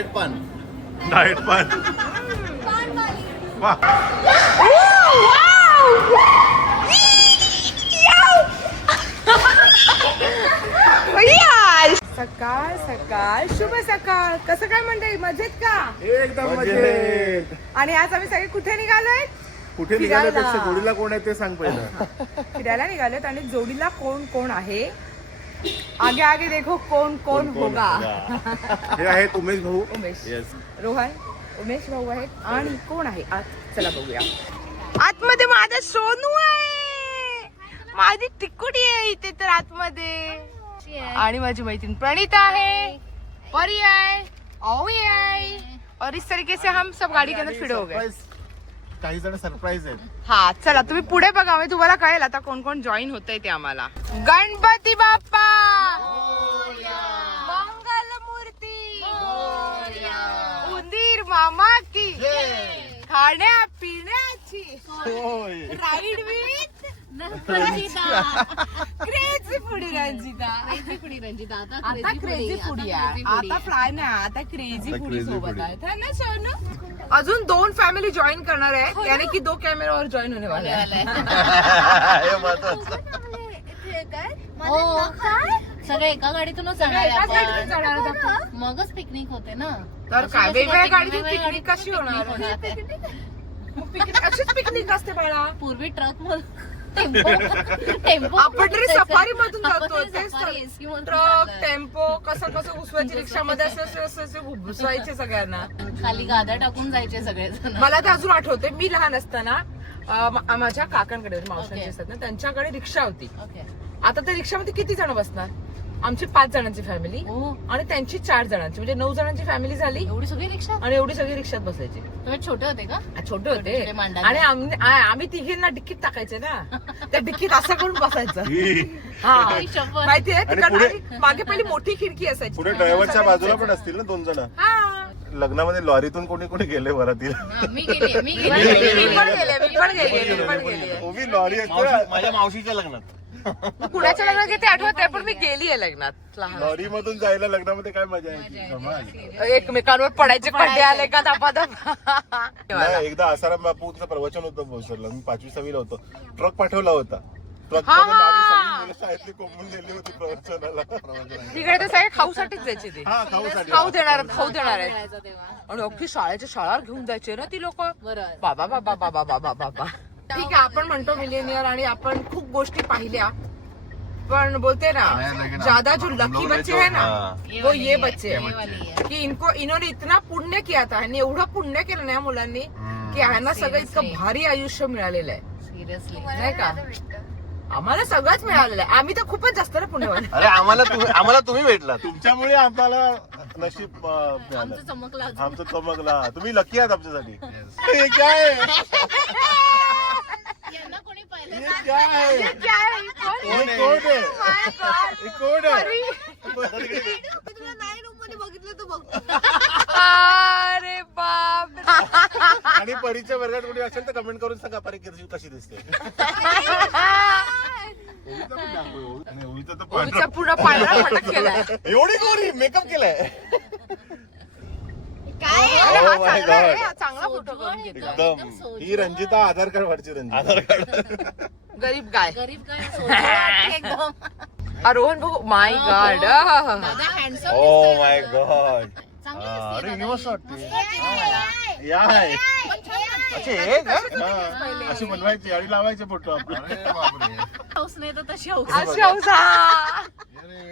Diet पान. वा. सकाळ सकाळ शुभ सकाळ. कसं काय म्हणताय, मजेत का? एकदम मजेत. आणि आज आम्ही सगळे कुठे निघालोय? कुठे निघाल्यापेक्षा जोडीला कोण आहे ते सांग पहिलं. फिरायला निघालोत आणि जोडीला कोण कोण आहे आगे आगे देखो कोण कोण होगा. हे आहेत उमेश भाऊ. उमेश, येस. रोहन, उमेश भाऊ आहेत. आणि कोण आहे आत, चला बघूया. आतमध्ये माझा सोनू आहे, माझी टिकुटी आहे इथे तर आतमध्ये. आणि माझी मैत्रीण प्रणीता आहे, परी आहे, ओवी आहे. और इस तरीके से हम सब गाड़ी के अंदर फिट हो गए. काही जण सरप्राईज आहेत. हा चला तुम्ही पुढे बघा, म्हणजे तुम्हाला कळेल आता कोण कोण जॉईन होतंय ते आम्हाला. गणपती बाप्पा मंगल मूर्ती, उंदीर मामा की खाण्या पिण्याची ride with crazy foodie Ranjita. आता क्रेझी फुडी आहे, आता फ्लाय नाही, आता क्रेझी फुडी सोबत आहेत है ना सोनू. अजून 2 फॅमिली जॉईन करणार आहे, यानी की 2 कॅमेरा और जॉईन होने वाले हैं. सगळे एका गाडीतूनच सगळे एकाच गाडीतून जाणार आहेत जाणार आपण. मगच पिकनिक होते ना. तर काय वेगवेगळ्या गाडीतून वेगवेगळ्या पिकनिक कशी होणार? होणार? पिकनिक अशीच पिकनिक असते बाळा. पूर्वी ट्रक टेम्पो आपण तरी सफारी मधून जातो, ट्रक टेम्पो कसं कसं घुसवायची रिक्षामध्ये असं घुसवायचे सगळ्यांना. खाली गाद्या टाकून जायचे सगळे जण. मला ते अजून आठवते, मी लहान असताना माझ्या काकांकडे मावशांचे असतात ना, त्यांच्याकडे रिक्षा होती. आता त्या रिक्षामध्ये किती जण बसणार? आमची 5 जणांची फॅमिली आणि त्यांची 4 जणांची, म्हणजे 9 जणांची फॅमिली झाली. एवढी सगळी रिक्षा आणि एवढी सगळी रिक्षात बसायची. तुम्ही छोटे होते का? छोटे होते आणि आम्ही तिघींना डिक्कीत टाकायचे ना, त्या डिक्कीत असं करून बसायचं. हा माहितीये, तिकडे मागे पहिली मोठी खिडकी असायची. पुढे ड्रायव्हरच्या बाजूला पण असतील ना 2 जण. लग्नामध्ये लॉरीतून कोणी कोणी गेले वरातील. मी गेली मी पण गेली. लॉरी माझ्या मावशीच्या लग्नात. कुणाच्या लग्नात घेते आठवत पण मी गेलीये लग्नात लहान. लॉरी मधून जायला लग्नामध्ये काय मजा यायची. एकमेकांवर पडायचे खड्डे आले का नाही, एकदा आसाराम बापूचं प्रवचन होतं भोसरला. मी 5वी-6वीला होतो. ट्रक पाठवला होता. ट्रक शाळेतली कोंबून गेली होती प्रवचनाला. तिकडे ते सगळे खाऊसाठीच जायचे, ते खाऊ देणार आहेत. आणि अख्खी शाळेच्या शाळावर घेऊन जायचे ना ती लोक. बाबा बाबा बाबा बाबा बाबा. ठीक आहे, आपण म्हणतो मिलेनियर आणि आपण खूप गोष्टी पाहिल्या, पण बोलते ना ज्यादा जो लकी बच्चे है ना वो ये बच्चे हैं की इन्होंने इतना पुण्य किया था. आणि एवढं पुण्य केलं ना या मुलांनी की यांना सगळं इतकं भारी आयुष्य मिळालेलं आहे. सिरियसली नाही का? आम्हाला सगळंच मिळालेलं आहे. आम्ही तर खूपच जास्त ना पुण्यवान. अरे आम्हाला तुम्ही भेटला. तुमच्यामुळे आम्हाला नशीब आमचं चमकला. आमचं चमकला. तुम्ही लकी आहात आमच्यासाठी. हे काय यांना कोणी पाहिलं हे काय हे कोण आहे? कोण आहे? तुला 9 रूम मध्ये बघितलं तू बघ. अरे बाप. आणि परीच्या वर्गात कोणी असेल तर कमेंट करून सांगा परी कशी दिसते. पूर्ण पांढरा फटक केलाय. एवढी गोरी मेकअप केलाय. चांगला फोटो करून घेतला. एकदम ही रंजिता आधार कार्ड वरची रंजिता. आधार कार्ड गरीब गाय. गरीब काय एकदम. रोहन बघू. माय गॉड. दादा हँडसम. Oh my God. चांगली अरे युनिवर्स वाटते. या आहे. अशी बनवायची आणि लावायचे फोटो आपले. हाऊस नाही तर तशी हाऊस. अशी हौसा.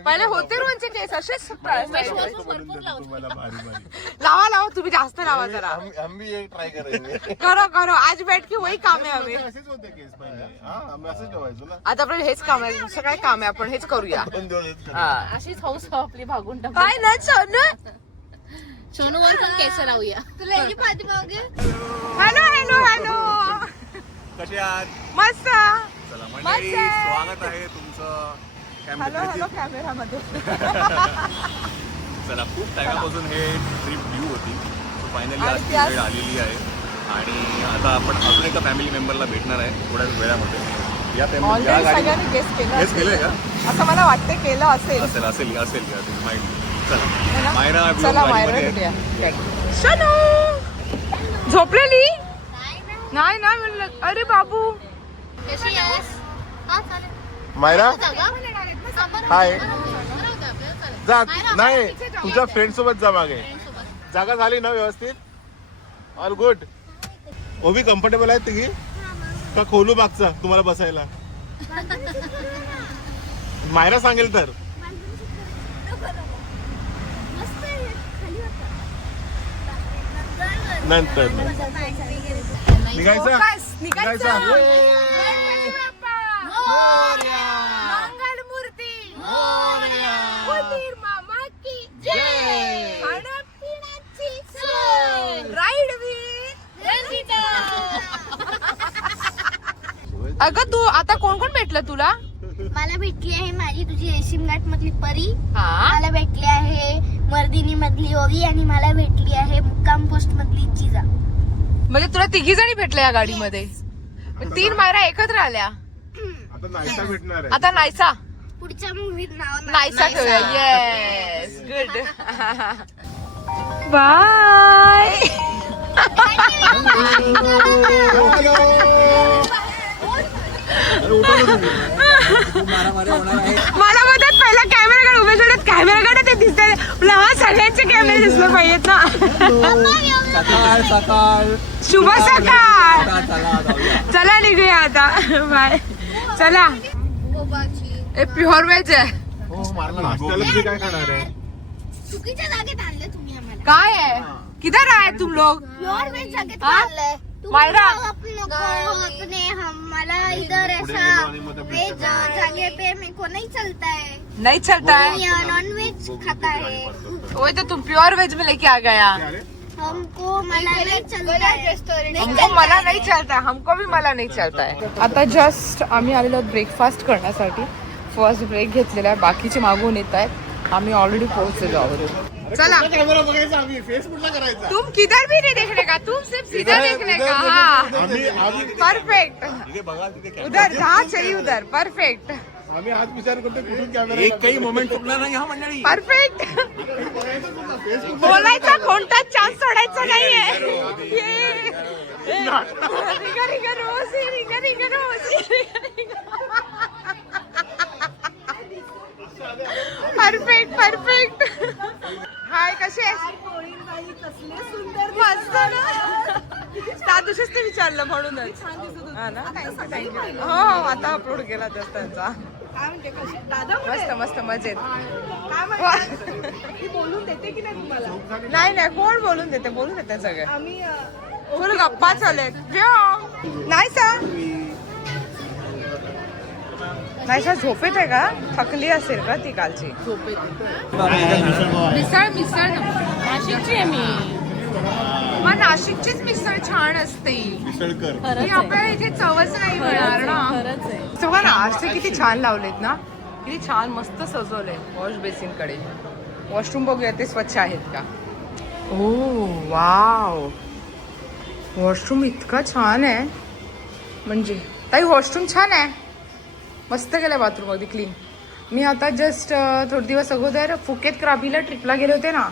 पहिले होते रोहनचे केस असेच. तुम्हाला भारी भारी लावा लावा, तुम्ही जास्त लावा जरा. हम भी एक ट्राय करेंगे. करो आज बैठ के वही काम आहे. आम्ही असेच होते केस पहिले. हा आम्ही असंच ठेवायचो ना. आता आपल्याला हेच काम आहे, दुसरं काय काम आहे, आपण हेच करूया. 2 दिवस. अशीच हाऊस आपली भागून टाकू. काय ना सोनू. सोनूवर पण केस लावूया. तुला ही पाठीमागे. Hello hello hello. कशी आहात? मस्त. चला मंडळी, स्वागत आहे तुमचं हॅलो हॅलो कॅमेरामध्ये. चला खूप टायमापासून हे ट्रिप ड्यू होती. फायनली आज ती वेळ आलेली आहे आणि आता आपण अजून एका फॅमिली मेंबरला भेटणार आहे थोड्याच वेळामध्ये. या सगळ्यांनी गेस केलं केलंय का? असं मला वाटतं. केलं असेल माहिती. चला मायरा चला मायरा भेटूया. शनू झोपलेली नाही ना म्हणलं. अरे बाबू कशी आहेस? हा, चालेल. मायरा सांबर हाय. राहू दे आपल्याला, चालेल. जा मायरा, नाही तिथे जाऊया. तुझ्या फ्रेंड सोबत जा मागे. फ्रेंडसोबत. जागा झाली ना व्यवस्थित? All good. ओबी कम्फर्टेबल आहेत तिघी का खोलू मागचा तुम्हाला बसायला? मायरा सांगेल तर. नंतर निघायचं निघायचं. मंगलमूर्ती मामा की राईड अगं तू आता कोण कोण भेटलं तुला? मला भेटली आहे माझी तुझी रेशीम घाट मधली परी. हा मला भेटली आहे मर्दिनी मधली ओवी आणि मला भेटली आहे मुक्काम पोस्ट मधली जिजा. म्हणजे तुला तिघी जणी भेटल्या या गाडीमध्ये? 3 मायरा एकत्र आल्या. आता नायसा भेटणार आहे. आता नायसा पुढच्या मूवीत नाव नायसा ठेवूया. Yes good. बाय. मला मदत पहिला कॅमेराकडे उभे सोडत कॅमेराकडे ते दिसतंय. हा सगळ्यांचे कॅमेरे दिसले पाहिजेत ना. शुभ सकाळ. चला निघूया आता. बाय. चला. हे प्युअर व्हेज आहे. नाश्त्याला तुम्ही काय खाणार आहे? चुकीच्या जागेत आणलं तुम्ही आम्हाला. काय आहे? किधर आहे तुम लोग? प्युअर वेज जागेत हाँ? आणलंय. मायरा. अपने हमारा इधर ऐसा वेज जगह पे मेरे को नहीं चलता है. नहीं चलता है. नॉन वेज खाता है. वही तो तुम प्योर वेज में लेके आ गया. हमको मला नहीं चलता है. हमको मला नाही चलता है. हमको भी मला नाही चलता है. आता जस्ट आम्ही आलेलो ब्रेकफास्ट करण्यासाठी. फर्स्ट ब्रेक घेतलेला आहे. बाकीचे मागून येत आहेत. आम्ही ऑलरेडी पोहोचलेलो आहोत. चला. कॅमेरा बघायचा आम्ही फेस कुठला करायचा? तुम किधर भी नहीं देखने का. तुम सिर्फ सीधा देखने का. हाँ आम्ही परफेक्ट. तिथे बघा तिथे उधर जहाँ चाहिए उधर परफेक्ट. आम्ही आज विचार करतो कुठून कॅमेरा एक काही मोमेंट चुकणार नाही हा मंडळी. परफेक्ट. बोलायचा कोणताच चान्स सोडायचा नाहीये. रिगा रिगा रोजी, रिगा रिगा रोजी. Perfect perfect. हाय कसे मस्त ना. त्या दिवशीच ते विचारलं म्हणूनच. हा ना थँक्यू. हो आता अपलोड केला त्यांचा. मस्त मस्त मजेत. नाही नाही कोण बोलून देते. बोलून देते सगळे. फुल गप्पा चालेत. नाही सा नाही सर झोपेत आहे का? थकली असेल का ती कालची? मिसळ मिसळ नाशिकची आहे मी. मग नाशिकचीच मिसळ छान असते. मिसळकर ही आपल्याला इथे चवच नाही मिळणार ना. बघा ना आरसे किती छान लावलेत ना. किती छान मस्त सजवलंय. वॉश बेसिन कडे वॉशरूम बघूया ते स्वच्छ आहेत का. ओ वाव. वॉशरूम इतका छान आहे. म्हणजे ताई वॉशरूम छान आहे. मस्त केलं बाथरूम अगदी क्लीन. मी आता जस्ट थोडे दिवस अगोदर फुकेत क्राबीला ट्रिपला गेले होते ना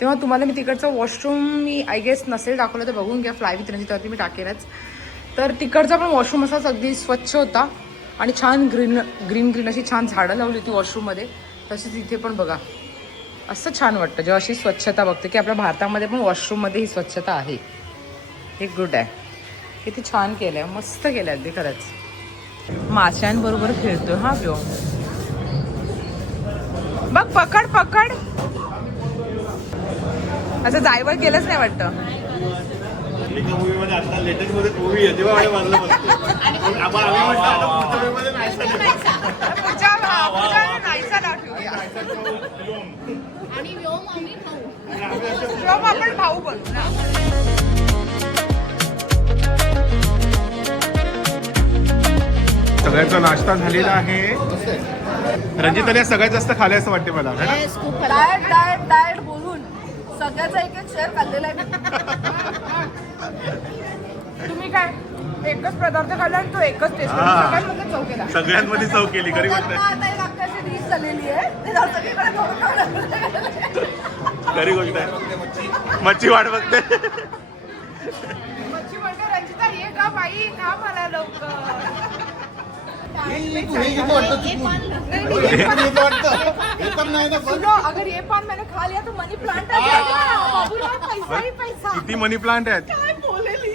तेव्हा तुम्हाला मी तिकडचं वॉशरूम मी आय गेस नसेल दाखवलं तर बघून घ्या. फ्लाय विथ रंजितावरती मी टाकेलच. तर तिकडचा पण वॉशरूम असाच अगदी स्वच्छ होता आणि छान ग्रीन ग्रीन ग्रीन अशी छान झाडं लावली होती वॉशरूममध्ये. तशीच इथे पण बघा असं छान वाटतं जेव्हा अशी स्वच्छता बघते की आपल्या भारतामध्ये पण वॉशरूममध्ये ही स्वच्छता आहे. हे गुड आहे. किती छान केलं आहे. मस्त केलं आहे अगदी खरंच. माशांबरोबर खेळतोय हा व्यो. बघ पकड पकड. असं जायवर केलंच नाही वाटतं. आणि व्योम आम्ही खाऊ. व्योम आपण भाऊ बनू ना. सगळ्यांचा नाश्ता झालेला आहे. रंजिताने सगळ्यात जास्त खाल्लं असं वाटते मला. डाएट डाएट डाएट बोलून सगळ्याचा एक एक शेअर खाल्लेला आहे. तुम्ही काय एकच पदार्थ खाल्ला आणि तो एकच टेस्ट. सगळ्यांमध्ये चव केला. सगळ्यांमध्ये चव केली खरी गोष्ट. आता एक अख्खाशी डिश झालेली आहे खरी गोष्ट आहे. मच्छी वाट बघते. मच्छी म्हणते रंजिता ये का बाई का मला लवकर सुनो अगर ये पान मैंने खा लिया तो मनी प्लांट आ जाएगा बाबूराव, पैसा ही पैसा किती मनी प्लांट आहेत. काय बोलेली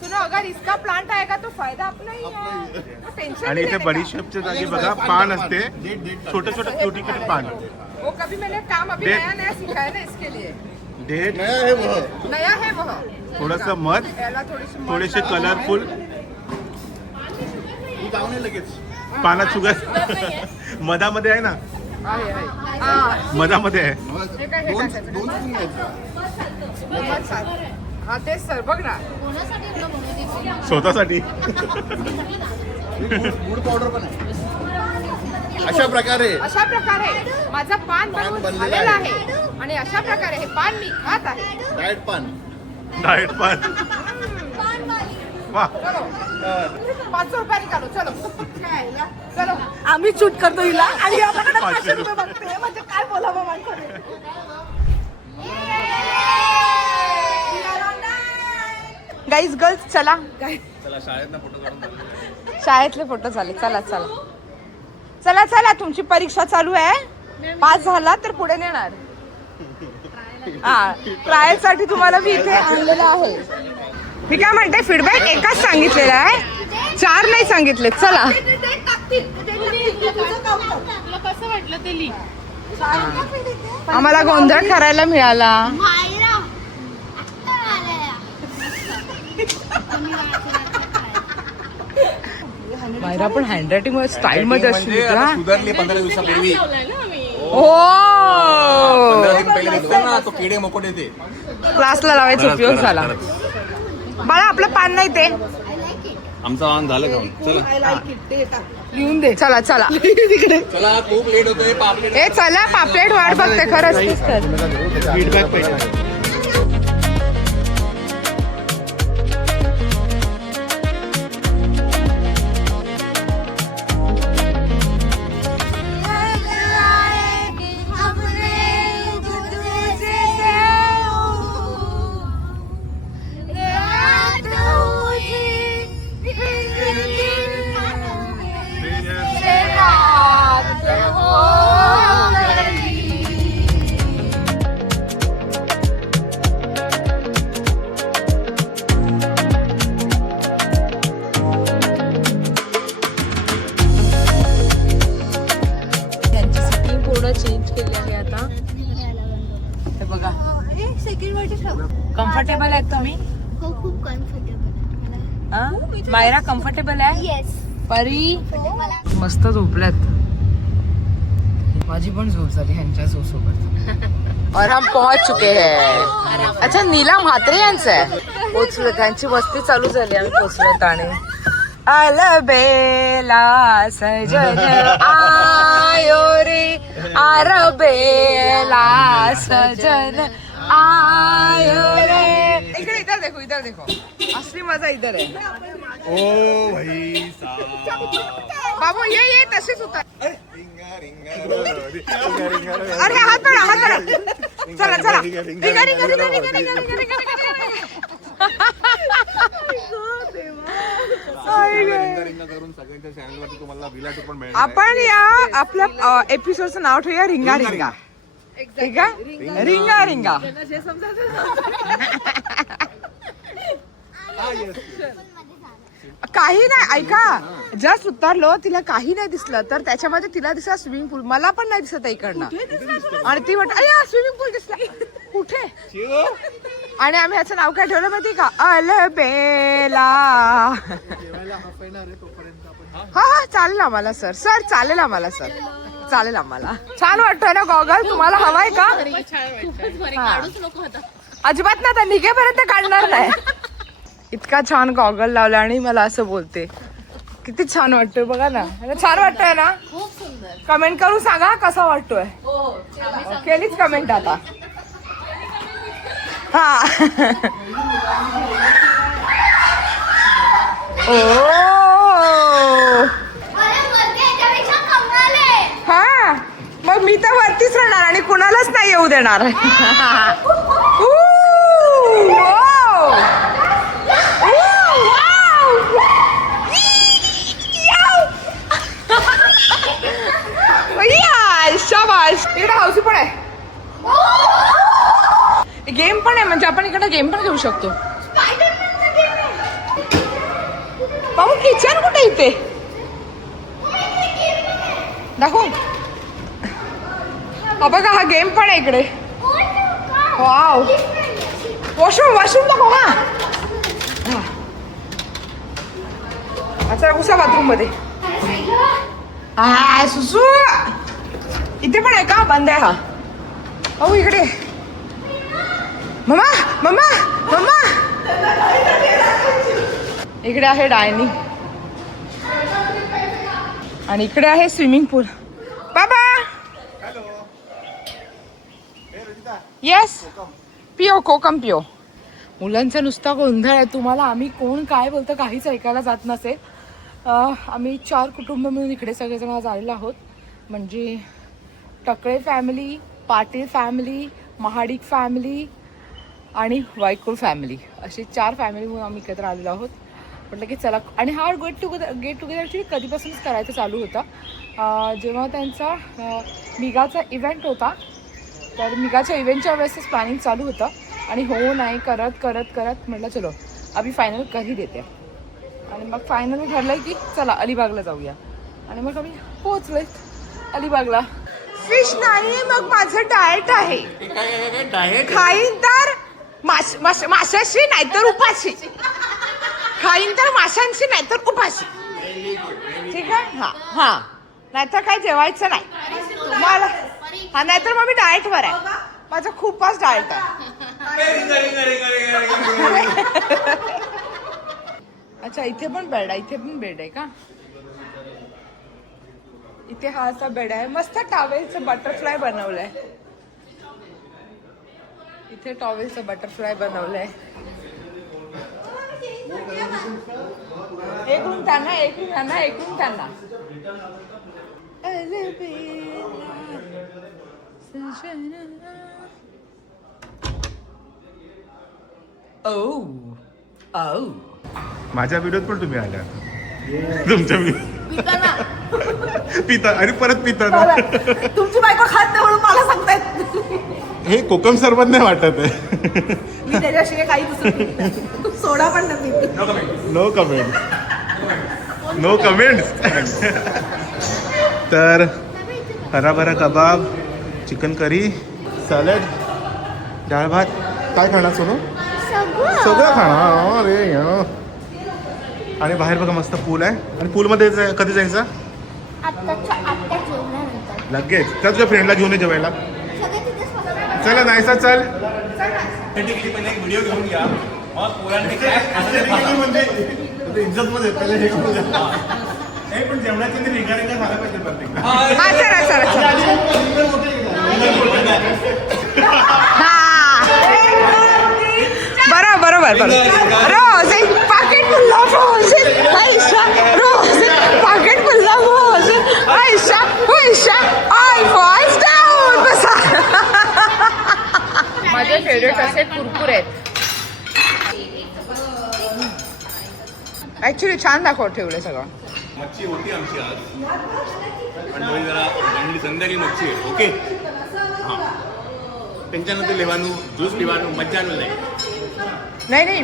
सुनो अगर इसका प्लांट आएगा तो फायदा अपना ही है टेंशन आणि इथे बडीशेपच्या जागी बघा पान असते, छोटे छोटे क्यूटी क्यूटी पान. वो कभी मैंने काम अभी डेट. नया नया सीखा है ना इसके लिए डेट, नया है वह थोडस मध, याला थोडीशी मध थोडेसे लावा. कलरफुल पानात शुगर मधामध्ये आहे ना, आहे, आहे. हा, मधामध्ये आहे. हे काय, हे काय त्याचं? मध सात. हा तेच सर बघ ना कोणासाठी एवढं बनवते? स्वतःसाठी. गुड पावडर पण आहे. अशा प्रकारे अशा प्रकारे माझं पान बनवून बनलेलं झालेलं आहे. आहे आणि अशा प्रकारे हे पान मी खात आहे डाएट पान. डाएट पान. वा, चलो 500 रुपये निकालो चलो खायला. चलो आम्ही शूट करतो हिला आणि आपल्याकडे 500 500 रुपये बघते म्हणजे काय बोलावं माणसाने. गाईज गर्ल्स चला चला शाळेत फोटो काढून झाले. शाळेतले फोटो झाले. चला चला चला चला तुमची परीक्षा चालू आहे, पास झाला तर पुढे नेणार. हा ट्रायल साठी तुम्हाला मी इथे आणलेलं आहे. मी काय म्हणते फीडबॅक एकाच सांगितलेला आहे, 4 नाही सांगितले. चला तुला कसं वाटलं ते लिह. आम्हाला गोंधळ करायला मिळाला. मायरा आत्ता आल्या. मायरा पण हँडरायटिंग स्टाईल मध्ये अशी म्हणजे होती, आता हा. सुधारली 15 दिवसापूर्वी. लावलाय ना आम्ही. हो 15 दिन पहिले बघतो ना तो किडे मकोडे ते. क्लासला लावायचा उपयोग झाला. बाळा आपलं पान नाही ते आमचं ऑन झालं खाऊन. चला लिहून दे. चला चला चला खूप लेट होतोय. पापलेट ए चला पापलेट वाट बघते खरंच तीच तर. फीडबॅक पाहिजे. चेंज केली आहे आता. हे बघा कम्फर्टेबल आहे तुम्ही. हो खूप कम्फर्टेबल. हा? मायरा कम्फर्टेबल आहे. येस. परी मला मस्त झोपल्यात. माझी पण झोप झाली ह्यांच्या झोप सोबत. और हम पहुंच चुके हैं. अच्छा नीला म्हात्रे यांचं आहे. पोचलो, त्यांची वस्ती चालू झाली. आम्ही पोचलो आणि अलबेला सजन आयो रे अरबेला सजन आयो रे. इकडे इधर देखो, इधर देखो. असली मजा इधर आहे. ओ भाई बाबू ये तशीच उतर. अरे हात पडा, हात पडा. चला चला रिंगा रिंगा रिंगा रिंगा रिंगा रिंगा रिंगा आपण या आपल्या एपिसोडचं नाव ठेवूया रिंगा रिंगा. ठीक आहे रिंगा रिंगा. काही नाही ऐका, जस्ट उतरलो तिला काही नाही दिसलं तर त्याच्यामध्ये तिला दिसला स्विमिंग पूल. मला पण नाही दिसत इकडनं. आणि ती म्हणते अय्या स्विमिंग पूल दिसला कुठे. आणि आम्ही ह्याचं नाव काय ठेवलं माहिती का, अलबेला. हा हा चालेल आम्हाला सर. सर चालेल आम्हाला सर. चालेल आम्हाला. छान वाटतोय ना गॉगल, तुम्हाला हवाय का. खूपच बरे, काढूच नको आता. अजिबात ना आता निघेपर्यंत काढणार नाही. इतका छान गॉगल लावला आणि मला असं बोलते. किती छान वाटतोय बघा ना. छान वाटतोय ना. खूप सुंदर. कमेंट करून सांगा कसा वाटतोय. केलीच कमेंट आता. हा ओ अरे वरती याच्यापेक्षा कमाल आहे. हा मग मी तर वरतीच राहणार आणि कुणालाच नाही येऊ देणार. शाबाश. इकडे हाऊसी पण आहे, गेम पण आहे, म्हणजे आपण इकडे गेम पण घेऊ शकतो. बाबू किचन कुठे इथे दाखव. बघा हा गेम पण आहे इकडे. वाव. वॉशरूम दाखव. अच्छा घुसा बाथरूम मध्ये. सुसू इथे पण आहे का? बंद आहे हा. अहो इकडे मम्मा मम्मा मम्मा. इकडे आहे डायनिंग आणि इकडे आहे स्विमिंग पूल. बाबा येस पिओ कोकम पिओ. मुलांचा नुसता गोंधळ आहे. तुम्हाला आम्ही कोण काय बोलतो काहीच ऐकायला जात नसेल. आम्ही 4 कुटुंब मिळून इकडे सगळेजण आज आलेलो आहोत. म्हणजे Takale family, Patil family, Mahadik family आणि वायकुळ फॅमिली अशी 4 फॅमिली म्हणून आम्ही एकत्र आलेलो आहोत. म्हटलं की चला. आणि हा गेट टुगेदर ॲक्च्युली कधीपासूनच करायचं चालू होता. जेव्हा त्यांचा मिगाचा इव्हेंट होता तर मिगाच्या इव्हेंटच्या वेळेसच प्लॅनिंग चालू होतं आणि हो नाही करत करत करत म्हटलं चलो आम्ही फायनल कधी देते. आणि मग फायनल ठरलं की चला अलिबागला जाऊया. आणि मग आम्ही पोहोचलोय अलिबागला. फिश नाही मग माझं डाएट आहे. खाईन तर माशाशी नाहीतर उपाशी. खाईन तर माशांशी नाहीतर उपाशी. ठीक आहे. हा हा नाहीतर काय जेवायचं नाही तुम्हाला. हा नाहीतर मग मी डाएटवर आहे. माझं खूपच डाएट आहे. अच्छा इथे पण बेड आहे. इथे पण बेड आहे का? इथे हा असा बेड आहे. मस्त टॉवेलचं बटरफ्लाय बनवलंय. इथे टॉवेलचं बटरफ्लाय बनवलंय. एकूण त्यांना माझ्या व्हिडिओत पण तुम्ही आल्या. तुमच्या पिता आणि परत पिता ना. तुमची बायको खात नाही म्हणून मला सांगतायत. हे कोकम सरबत नाही वाटत आहे. मी त्याच्याशिवाय काही दुसरं सोडा पण नाही. No comments. तर हराभरा कबाब, चिकन करी, सॅलड, डाळ भात. काय खाणार सोनू? सगळं खाणार. अरे आणि बाहेर बघा मस्त पूल आहे. आणि पूलमध्ये कधी जायचं? लगेच. त्या तुझ्या फ्रेंडला घेऊन ये जेवायला. चला नाहीसा चल. पहिले एक व्हिडिओ घेऊन घ्या मग पोरांनी इज्जत मध्ये पहिले हे करू द्या. हे पण जेवणाची रिगार्डिंग झालं पाहिजे प्रत्येक. बरोबर रोज एक पाकिट फुल्ला रोज रोज पाकिट फुल्ला रोज पैसा ऑल फॉल्स डाऊन. बसा. माझे फेवरेट असे कुरकुरे आहेत. ऍक्च्युली छान दाखव ठेवले सगळं. मच्छी होती आमची आज पण थोडी जरा संध्याकाळी मच्छी आहे. ओके हां त्यांच्यानंतर लेवानू ज्यूस पिवानू मज्जा आणू नाही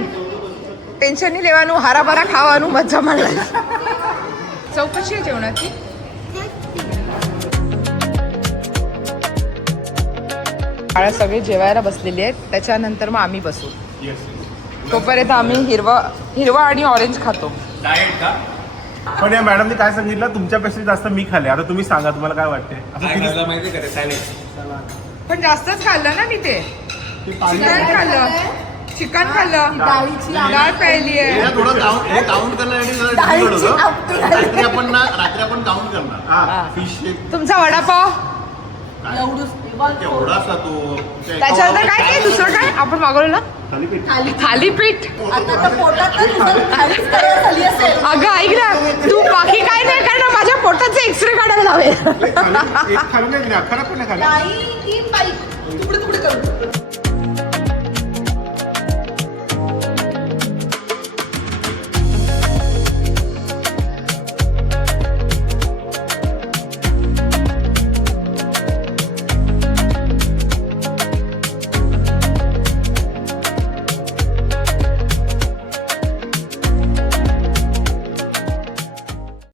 टेन्शन नाही लेवानू. हराभरा खावानू मज्जा मारला. चौकशी आहे जेवणाची. बाळा सगळे जेवायला बसलेली आहेत. त्याच्यानंतर मग आम्ही बसू. तोपर्यंत आम्ही हिरवा आणि ऑरेंज खातो. डाएट का? पण या मॅडमने काय सांगितलं तुमच्यापेक्षा जास्त मी खाल्ले. आता तुम्ही सांगा तुम्हाला काय वाटते. माहिती का सॅलेड पण जास्तच खाल्लं ना मी. ते चिकन खाल्लं डाळ प्यायली आहे. थोडं काउंट करण्यासाठी रात्री आपण काउंट करणार. फिश तुमचा वडापाव एवढासा तो त्याच्यानंतर काय दुसरं काय आपण मागवलं ना थालीपीठ. आता तर पोटात तर तुझं खालीच तयार झाली असेल. नाही एक खालून नाही, अखरा पण नाही खाला. नाही 3 बाईक तुकडे तुकडे करू